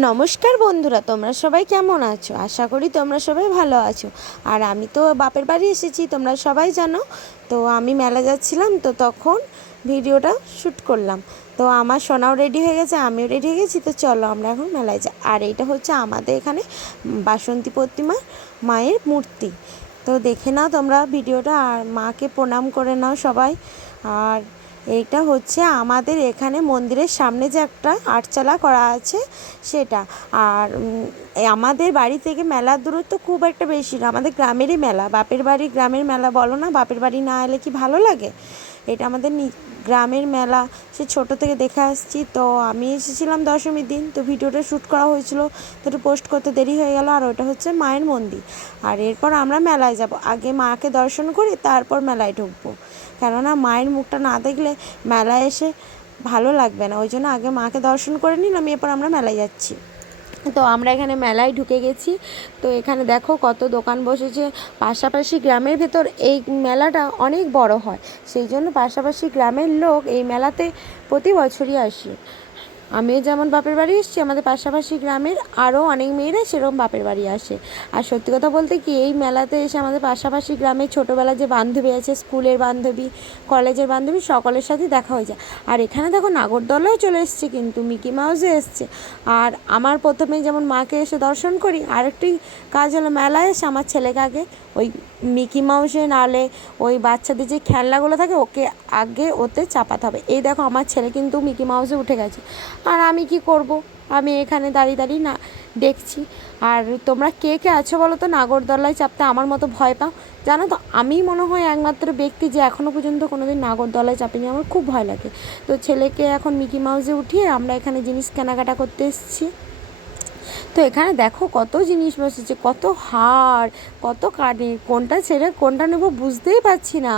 নমস্কার বন্ধুরা, তোমরা সবাই কেমন আছো? আশা করি তোমরা সবাই ভালো আছো। আর আমি তো বাপের বাড়ি এসেছি, তোমরা সবাই জানো। তো আমি মেলা যাচ্ছিলাম, তো তখন ভিডিওটা শ্যুট করলাম। তো আমার সোনাও রেডি হয়ে গেছে, আমিও রেডি হয়ে গেছি। তো চলো আমরা এখন মেলায় যাই। আর এইটা হচ্ছে আমাদের এখানে বাসন্তী প্রতিমা মায়ের মূর্তি। তো দেখে নাও তোমরা ভিডিওটা, আর মাকে প্রণাম করে নাও সবাই। আর এইটা হচ্ছে আমাদের এখানে মন্দিরের সামনে যে একটা আটচালা করা আছে সেটা। আর আমাদের বাড়ি থেকে মেলার দূরত্ব খুব একটা বেশি না, আমাদের গ্রামেরই মেলা। বাপের বাড়ি গ্রামের মেলা বলো না, বাপের বাড়ি না এলে কি ভালো লাগে? এটা আমাদের গ্রামের মেলা, সে ছোটো থেকে দেখে আসছি। তো আমি এসেছিলাম দশমীর দিন, তো ভিডিওটা শ্যুট করা হয়েছিল, তো একটু পোস্ট করতে দেরি হয়ে গেল। আর ওটা হচ্ছে মায়ের মন্দির। আর এরপর আমরা মেলায় যাব, আগে মাকে দর্শন করি তারপর মেলায় ঢুকবো, কেননা মায়ের মুখটা না দেখলে মেলায় এসে ভালো লাগবে না। ওই জন্য আগে মাকে দর্শন করে নিলাম, এরপর আমরা মেলায় যাচ্ছি। তো আমরা এখানে মেলায় ঢুকে গেছি। তো এখানে দেখো কত দোকান বসেছে। পাশাপাশি গ্রামের ভেতর এই মেলাটা অনেক বড় হয়, সেই জন্য পাশাপাশি গ্রামের লোক এই মেলাতে প্রতি বছরই আসে। আমিও যেমন বাপের বাড়ি এসেছি, আমাদের পাশাপাশি গ্রামের আরও অনেক মেয়েরা সেরকম বাপের বাড়ি আসে। আর সত্যি কথা বলতে কি, এই মেলাতে এসে আমাদের পাশাপাশি গ্রামের ছোটোবেলার যে বান্ধবী আছে, স্কুলের বান্ধবী, কলেজের বান্ধবী, সকলের সাথেই দেখা হয়ে যায়। আর এখানে দেখো নাগরদোলাও চলে এসছে, কিন্তু মিকি মাউসও এসছে। আর আমার প্রথমে যেমন মাকে এসে দর্শন করি, আরেকটি কাজ হলো মেলায় এসে আমার ছেলেকে আগে ওই মিকি মাউসে নালে ওই বাচ্চাদের যে খেলনাগুলো থাকে ওকে আগে ওতে চাপাতে হবে। এই দেখো আমার ছেলে কিন্তু মিকি মাউসে উঠে গেছে, আর আমি কি করব, আমি এখানে দাঁড়িয়ে দাঁড়িয়ে না দেখছি। আর তোমরা কে কে আছো বলো তো নাগরদোলায় চাপতে আমার মতো ভয় পাও? জানো তো, আমি মনে হয় একমাত্র ব্যক্তি যে এখনও পর্যন্ত কোনোদিন নাগরদোলায় চাপিনি, আমার খুব ভয় লাগে। তো ছেলেকে এখন মিকি মাউসে উঠিয়ে আমরা এখানে জিনিস কেনাকাটা করতে এসেছি। তো এখানে দেখো কত জিনিস বসেছে, কত হার, কত কানের, কোনটা ছেড়ে কোনটা নেবো বুঝতেই পারছি না।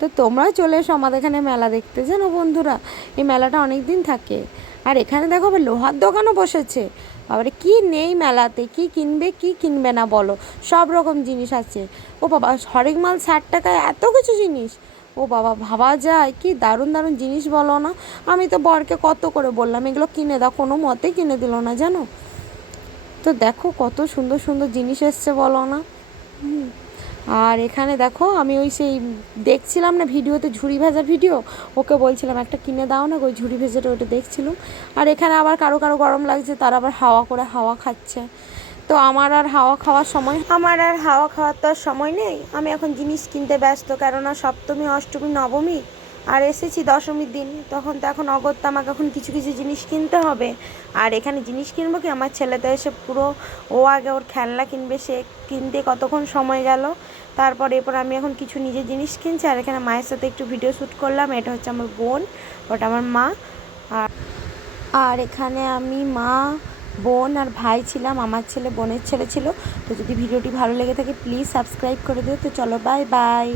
তো তোমরাও চলে এসো আমাদের এখানে মেলা দেখতে। জানো বন্ধুরা, এই মেলাটা অনেক দিন থাকে। আর এখানে দেখো আবার লোহার দোকানও বসেছে। বাবারে কি নেই মেলাতে, কি কিনবে কি কিনবে না বলো, সব রকম জিনিস আছে। ও বাবা, হরেক মাল 60 টাকায় এত কিছু জিনিস! ও বাবা, ভাবা যায় কি দারুণ দারুণ জিনিস বলো না। আমি তো বরকে কত করে বললাম এগুলো কিনে দাও, কোনো মতেই কিনে দিল না জানো। তো দেখো কত সুন্দর সুন্দর জিনিস এসছে বলো না। আর এখানে দেখো আমি ওই সেই দেখছিলাম না ভিডিওতে, ঝুড়ি ভাজার ভিডিও, ওকে বলছিলাম একটা কিনে দাও না, ওই ঝুড়ি ভেজাটা ওটা দেখছিলাম। আর এখানে আবার কারো কারো গরম লাগছে, তারা আবার হাওয়া করে হাওয়া খাচ্ছে। তো আমার আর হাওয়া খাওয়ার তো আর সময় নেই, আমি এখন জিনিস কিনতে ব্যস্ত, কেননা সপ্তমী অষ্টমী নবমী আর এসেছি দশমীর দিন, তখন তো এখন অগত্যা আমাকে এখন কিছু কিছু জিনিস কিনতে হবে। আর এখানে জিনিস কিনবো কি, আমার ছেলে তো এসে পুরো, ও আগে ওর খেলনা কিনবে, সে কিনতে কতক্ষণ সময় গেল। তারপর এরপর আমি এখন কিছু নিজের জিনিস কিনছি। আর এখানে মায়ের সাথে একটু ভিডিও শ্যুট করলাম। এটা হচ্ছে আমার বোন, ওটা আমার মা। আর আর এখানে আমি মা, বোন আর ভাই ছিলাম, আমার ছেলে বোনের ছেলে ছিল। তো যদি ভিডিওটি ভালো লেগে থাকে প্লিজ সাবস্ক্রাইব করে দিও। তো চলো, বাই বাই।